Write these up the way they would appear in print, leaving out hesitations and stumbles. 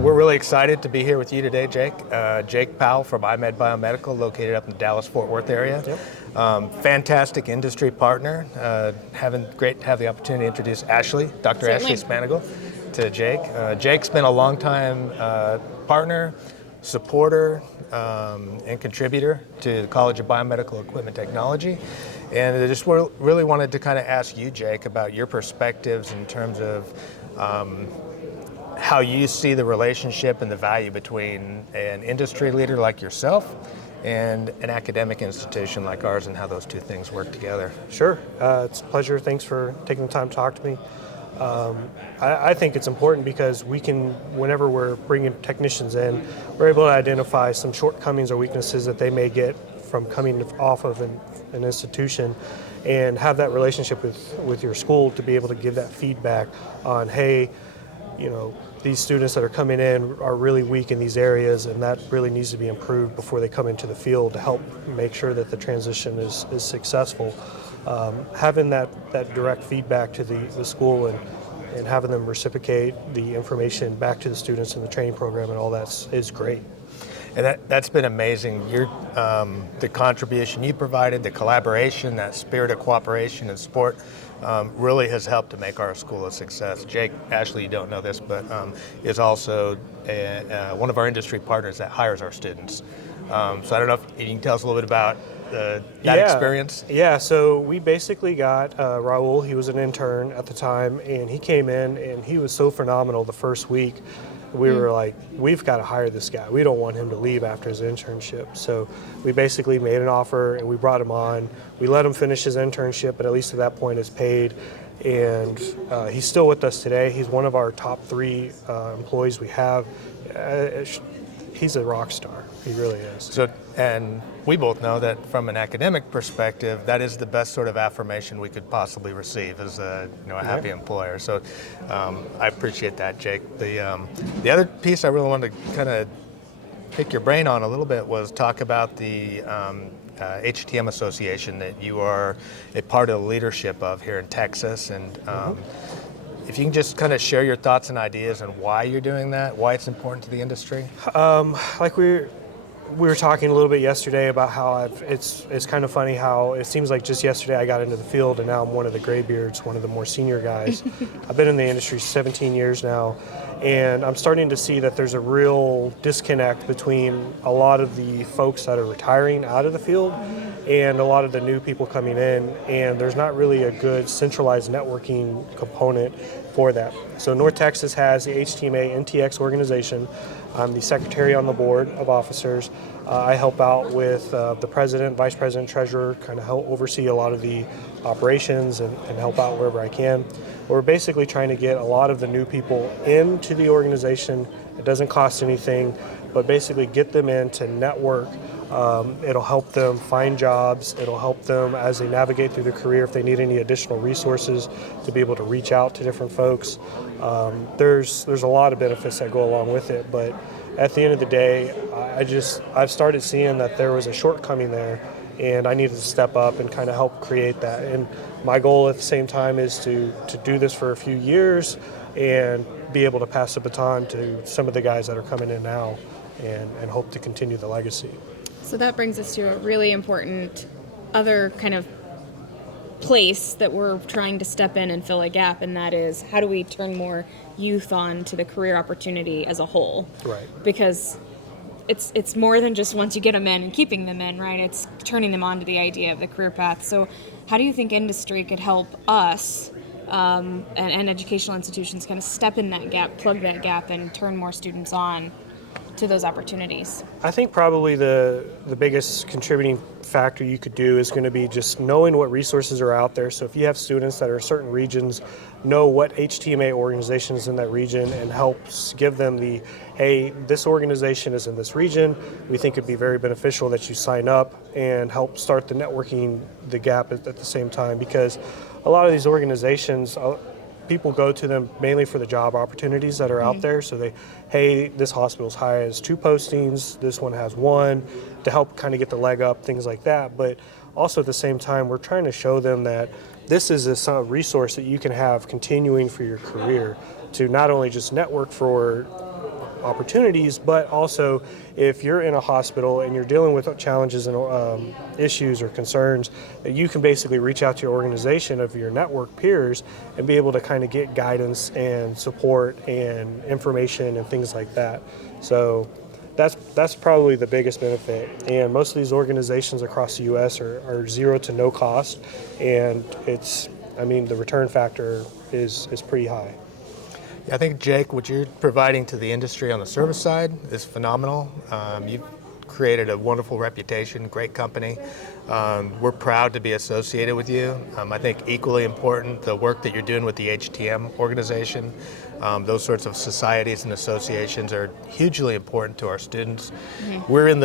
we're really excited to be here with you today, Jake. Jake Powell from iMed Biomedical, located up in the Dallas-Fort Worth area. Yep. Fantastic industry partner. Great to have the opportunity to introduce Ashley, Dr. Certainly. Ashley Spanigle, to Jake. Jake's been a longtime partner, supporter, and contributor to the College of Biomedical Equipment Technology. And I just really wanted to kind of ask you, Jake, about your perspectives in terms of how you see the relationship and the value between an industry leader like yourself and an academic institution like ours, and how those two things work together. Sure. It's a pleasure. Thanks for taking the time to talk to me. I think it's important because we can, whenever we're bringing technicians in, we're able to identify some shortcomings or weaknesses that they may get from coming off of an institution, and have that relationship with your school to be able to give that feedback on, hey, these students that are coming in are really weak in these areas, and that really needs to be improved before they come into the field to help make sure that the transition is successful. Having that direct feedback to the school and having them reciprocate the information back to the students in the training program and all that is great. And that's been amazing. The contribution you provided, the collaboration, that spirit of cooperation and support really has helped to make our school a success. Jake, Ashley, you don't know this, but is also one of our industry partners that hires our students. So I don't know if you can tell us a little bit about that experience. Yeah, so we basically got Raul. He was an intern at the time, and he came in, and he was so phenomenal the first week. We were like, we've got to hire this guy. We don't want him to leave after his internship. So we basically made an offer, and we brought him on. We let him finish his internship, but at least at that point is paid. And he's still with us today. He's one of our top 3 employees we have. He's a rock star. He really is. So, and we both know that from an academic perspective, that is the best sort of affirmation we could possibly receive as a happy employer. So I appreciate that, Jake. The other piece I really wanted to kind of pick your brain on a little bit was talk about the HTM Association that you are a part of the leadership of here in Texas. And if you can just kind of share your thoughts and ideas on why you're doing that, why it's important to the industry. Like we were talking a little bit yesterday about how it's kind of funny how it seems like just yesterday I got into the field and now I'm one of the graybeards, one of the more senior guys. I've been in the industry 17 years now, and I'm starting to see that there's a real disconnect between a lot of the folks that are retiring out of the field and a lot of the new people coming in, and there's not really a good centralized networking component for that. So North Texas has the HTMA NTX organization. I'm the secretary on the board of officers. I help out with the president, vice president, treasurer, kind of help oversee a lot of the operations and help out wherever I can. We're basically trying to get a lot of the new people into the organization. It doesn't cost anything, but basically get them in to network. It'll help them find jobs. It'll help them as they navigate through their career if they need any additional resources to be able to reach out to different folks. There's a lot of benefits that go along with it, but at the end of the day, I've started seeing that there was a shortcoming there, and I needed to step up and kind of help create that. And my goal at the same time is to do this for a few years and be able to pass the baton to some of the guys that are coming in now and hope to continue the legacy. So that brings us to a really important other kind of place that we're trying to step in and fill a gap, and that is, how do we turn more youth on to the career opportunity as a whole? Right. Because it's more than just once you get them in and keeping them in, right? It's turning them on to the idea of the career path. So how do you think industry could help us and educational institutions kind of step in that gap, plug that gap, and turn more students on to those opportunities? I think probably the biggest contributing factor you could do is going to be just knowing what resources are out there. So if you have students that are in certain regions, know what HTMA organization is in that region and helps give them the, hey, this organization is in this region. We think it'd be very beneficial that you sign up, and help start the networking, the gap at the same time, because a lot of these organizations, people go to them mainly for the job opportunities that are out there. So hey, this hospital's has 2 postings, this one has 1, to help kind of get the leg up, things like that. But also at the same time, we're trying to show them that this is a resource that you can have continuing for your career, to not only just network for opportunities, but also if you're in a hospital and you're dealing with challenges and issues or concerns, that you can basically reach out to your organization of your network peers and be able to kind of get guidance and support and information and things like that. So that's probably the biggest benefit. And most of these organizations across the U.S. are zero to no cost, and the return factor is pretty high. I think, Jake, what you're providing to the industry on the service side is phenomenal. You've created a wonderful reputation, great company. We're proud to be associated with you. I think equally important, the work that you're doing with the HTM organization. Those sorts of societies and associations are hugely important to our students. Mm-hmm. We're in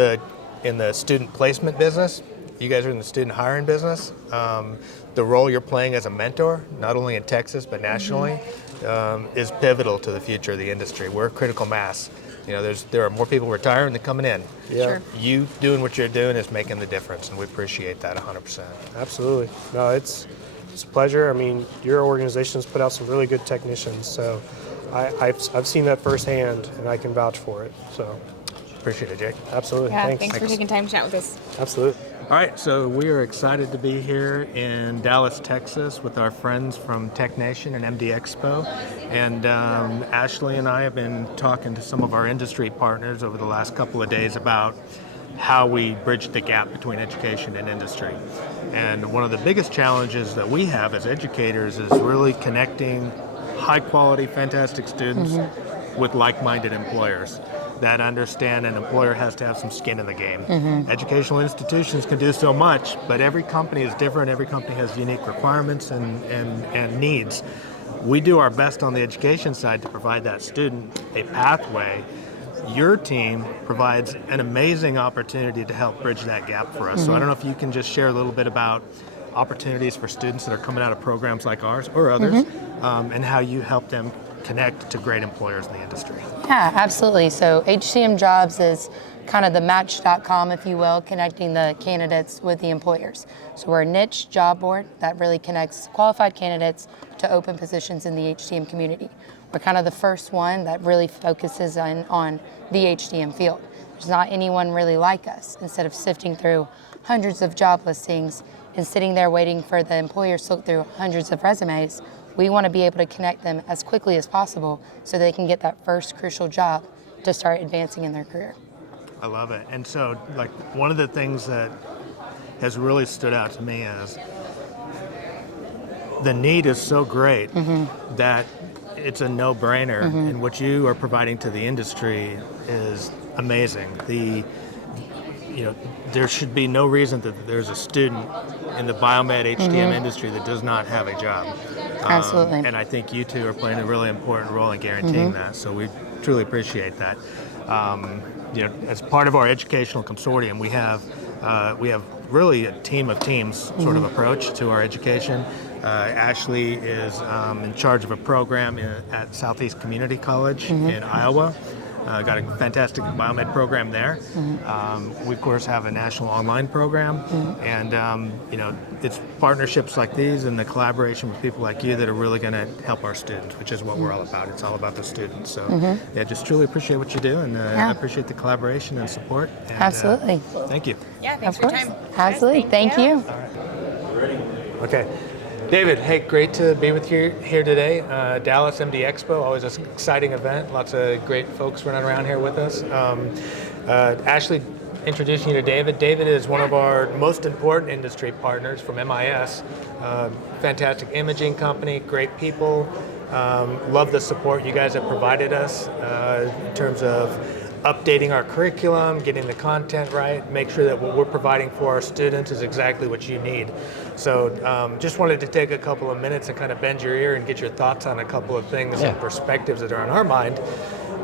the student placement business. You guys are in the student hiring business. The role you're playing as a mentor, not only in Texas but nationally, is pivotal to the future of the industry. We're critical mass. There are more people retiring than coming in. Yeah. Sure. You doing what you're doing is making the difference, and we appreciate that 100%. Absolutely. No, it's a pleasure. I mean, your organization's put out some really good technicians, so I've seen that firsthand, and I can vouch for it. So appreciate it, Jake. Absolutely. Yeah, thanks for taking time to chat with us. Absolutely. All right, so we are excited to be here in Dallas, Texas with our friends from Tech Nation and MD Expo. And Ashley and I have been talking to some of our industry partners over the last couple of days about how we bridge the gap between education and industry. And one of the biggest challenges that we have as educators is really connecting high quality, fantastic students with like-minded employers that understand an employer has to have some skin in the game. Mm-hmm. Educational institutions can do so much, but every company is different. Every company has unique requirements and needs. We do our best on the education side to provide that student a pathway. Your team provides an amazing opportunity to help bridge that gap for us. Mm-hmm. So I don't know if you can just share a little bit about opportunities for students that are coming out of programs like ours or others, and how you help them connect to great employers in the industry. Yeah, absolutely. So HCM Jobs is kind of the match.com, if you will, connecting the candidates with the employers. So we're a niche job board that really connects qualified candidates to open positions in the HCM community. We're kind of the first one that really focuses on the HCM field. There's not anyone really like us. Instead of sifting through hundreds of job listings and sitting there waiting for the employers to look through hundreds of resumes, we want to be able to connect them as quickly as possible so they can get that first crucial job to start advancing in their career. I love it. And so, like, one of the things that has really stood out to me is the need is so great that it's a no-brainer, and what you are providing to the industry is amazing. There should be no reason that there's a student in the biomed HTM industry that does not have a job. Absolutely. And I think you two are playing a really important role in guaranteeing that. So we truly appreciate that. As part of our educational consortium, we have really a team of teams sort of approach to our education. Ashley is in charge of a program at Southeast Community College in Iowa. Got a fantastic biomed program there. We, of course, have a national online program. And, it's partnerships like these and the collaboration with people like you that are really going to help our students, which is what we're all about. It's all about the students. So, just truly appreciate what you do, and I appreciate the collaboration and support. And, Absolutely. Thank you. Yeah, thanks Of for course. your time. Absolutely. Guys, Thank you. Okay. David, hey, great to be with you here today. Dallas MD Expo, always an exciting event. Lots of great folks running around here with us. Ashley, introducing you to David. David is one of our most important industry partners from MIS. Fantastic imaging company, great people. Love the support you guys have provided us in terms of updating our curriculum, getting the content right, make sure that what we're providing for our students is exactly what you need. So just wanted to take a couple of minutes and kind of bend your ear and get your thoughts on a couple of things and perspectives that are on our mind.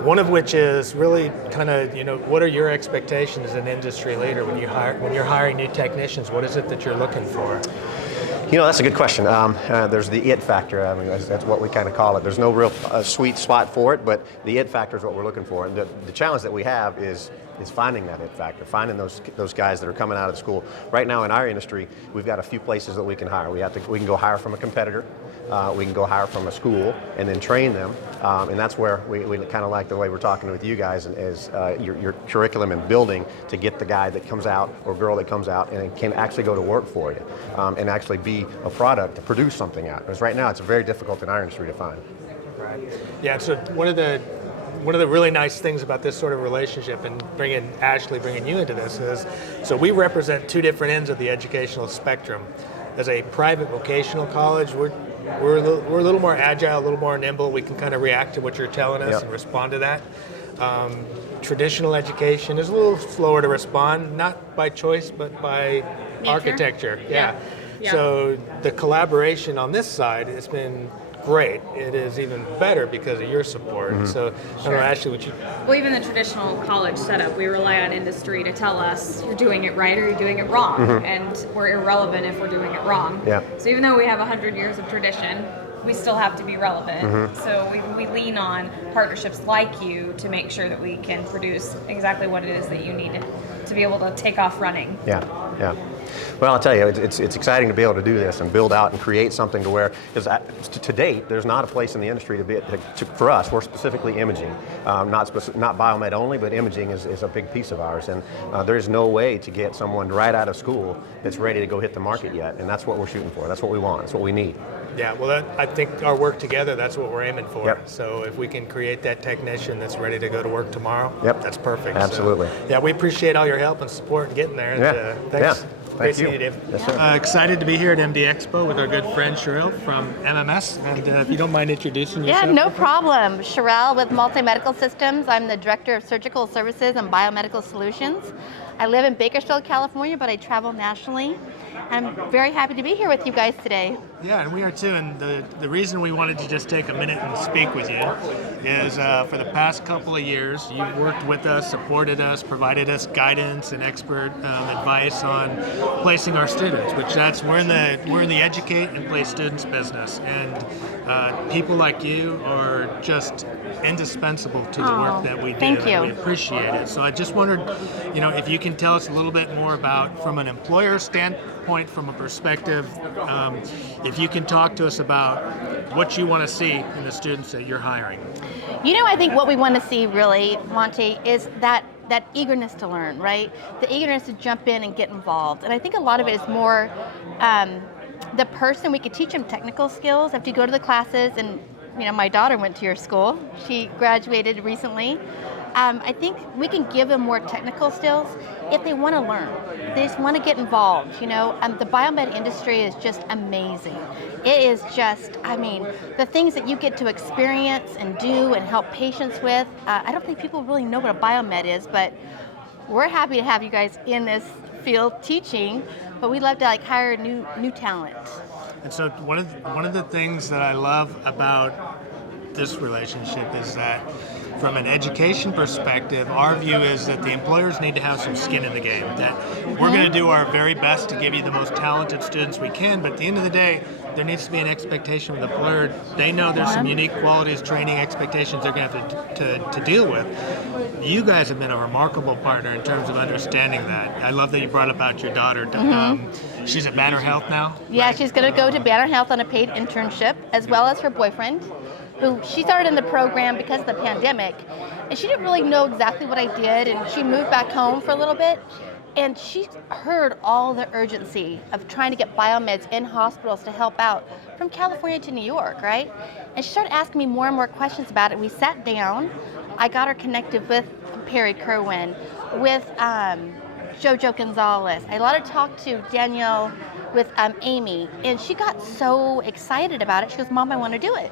One of which is really kind of, what are your expectations as an industry leader when you're hiring new technicians? What is it that you're looking for? That's a good question. There's the it factor. I mean, that's what we kind of call it. There's no real sweet spot for it, but the it factor is what we're looking for. And the challenge that we have is is finding that it factor, finding those guys that are coming out of school. Right now in our industry, we've got a few places that we can hire. We can go hire from a competitor, we can go hire from a school, and then train them. And that's where we kind of like the way we're talking with you guys is your curriculum and building to get the guy that comes out or girl that comes out and can actually go to work for you and actually be a product to produce something out. Because right now it's very difficult in our industry to find. Right. Yeah. So one of the really nice things about this sort of relationship and bringing you into this is, so we represent two different ends of the educational spectrum. As a private vocational college, we're a little more agile, a little more nimble. We can kind of react to what you're telling us and respond to that. Traditional education is a little slower to respond, not by choice, but by architecture. Yeah. So the collaboration on this side has been great. It is even better because of your support. So, I don't know, Ashley, would you? Well, even the traditional college setup, we rely on industry to tell us you're doing it right or you're doing it wrong, and we're irrelevant if we're doing it wrong. Yeah. So even though we have 100 years of tradition, we still have to be relevant. So we lean on partnerships like you to make sure that we can produce exactly what it is that you need to be able to take off running. Yeah. Well, I'll tell you, it's exciting to be able to do this and build out and create something to where, because to date, there's not a place in the industry for us. We're specifically imaging, not biomed only, but imaging is a big piece of ours. And there is no way to get someone right out of school that's ready to go hit the market yet. And that's what we're shooting for. That's what we want. That's what we need. Yeah, well, I think our work together, that's what we're aiming for. Yep. So if we can create that technician that's ready to go to work tomorrow, that's perfect. Absolutely. So, yeah, we appreciate all your help and support in getting there. Yeah. And, thanks. Great Thank you. seeing you, Dave. Yes, sir. Excited to be here at MD Expo with our good friend Cheryl from MMS. And if you don't mind introducing yourself. Yeah, no problem. Cheryl with Multi Medical Systems. I'm the Director of Surgical Services and Biomedical Solutions. I live in Bakersfield, California, but I travel nationally. I'm very happy to be here with you guys today. Yeah, and we are too. And the reason we wanted to just take a minute and speak with you is for the past couple of years, you've worked with us, supported us, provided us guidance and expert advice on placing our students. We're in the educate and place students business, and people like you are just indispensable to the work that we do. Thank you. And we appreciate it. So I just wondered, if you can tell us a little bit more about, from an employer standpoint, from a perspective, if you can talk to us about what you want to see in the students that you're hiring. I think what we want to see really, Monty, is that eagerness to learn, right? The eagerness to jump in and get involved. And I think a lot of it is more the person. We could teach them technical skills if you go to the classes. And my daughter went to your school. She graduated recently. I think we can give them more technical skills if they want to learn. They just want to get involved. The biomed industry is just amazing. It is just, the things that you get to experience and do and help patients with. I don't think people really know what a biomed is, but we're happy to have you guys in this field teaching. But we love to hire new talent. And so one of the things that I love about this relationship is that from an education perspective, our view is that the employers need to have some skin in the game, that we're going to do our very best to give you the most talented students we can, but at the end of the day, there needs to be an expectation with the employer. They know there's some unique qualities, training expectations they're going to have to deal with. You guys have been a remarkable partner in terms of understanding that. I love that you brought about your daughter. She's at Banner Health now? Yeah, right? She's going to go to Banner Health on a paid internship, as well as her boyfriend, who she started in the program because of the pandemic. And she didn't really know exactly what I did, and she moved back home for a little bit. And she heard all the urgency of trying to get biomeds in hospitals to help out from California to New York, right? And she started asking me more and more questions about it. We sat down. I got her connected with Perry Kerwin, with Jojo Gonzalez. I let her talk to Danielle with Amy, and she got so excited about it. She goes, "Mom, I want to do it."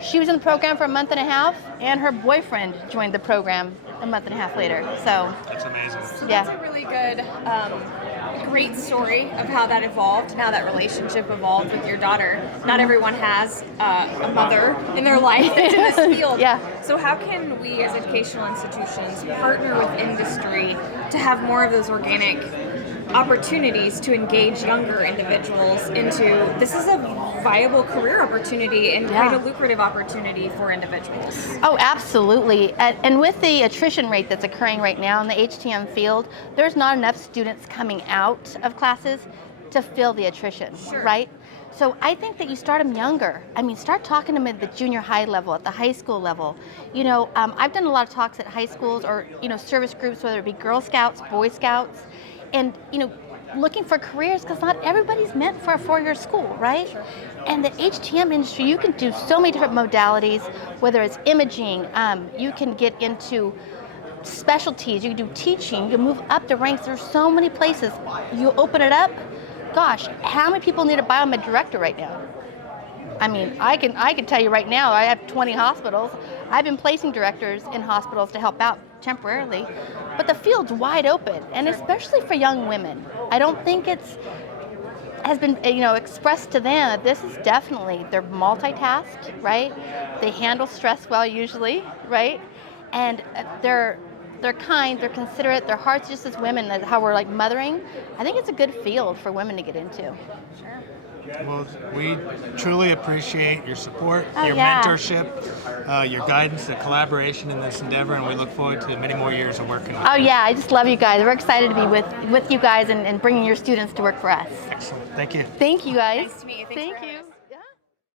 She was in the program for a month and a half, and her boyfriend joined the program a month and a half later. So That's amazing. yeah. That's a really good, great story of how that evolved, and how that relationship evolved with your daughter. Not everyone has a mother in their life that's in this field. Yeah. So how can we as educational institutions partner with industry to have more of those organic opportunities to engage younger individuals into this is a viable career opportunity and quite a lucrative opportunity for individuals. Oh, absolutely. And with the attrition rate that's occurring right now in the HTM field, there's not enough students coming out of classes to fill the attrition, right? So I think that you start them younger. I mean, start talking to them at the junior high level, at the high school level. You know, I've done a lot of talks at high schools or, you know, service groups, whether it be Girl Scouts, Boy Scouts, and, you know, looking for careers because not everybody's meant for a four-year school, right? And the HTM industry, you can do so many different modalities, whether it's imaging, you can get into specialties, you can do teaching, you can move up the ranks. There's so many places. You open it up, gosh, how many people need a biomed director right now? I mean, I can tell you right now, I have 20 hospitals. I've been placing directors in hospitals to help out temporarily, but the field's wide open, and especially for young women. I don't think has been, you know, expressed to them that this is definitely, they're multitasked, right? They handle stress well usually, right? And they're kind, they're considerate, their hearts just as women, how we're like mothering. I think it's a good field for women to get into. Well, we truly appreciate your support, your yeah. mentorship, your guidance, the collaboration in this endeavor, and we look forward to many more years of working with Oh you. yeah, I just love you guys. We're excited to be with you guys and bringing your students to work for us. Excellent. Thank you. Thank you guys. Nice to meet you. Thanks Thank for having you. us.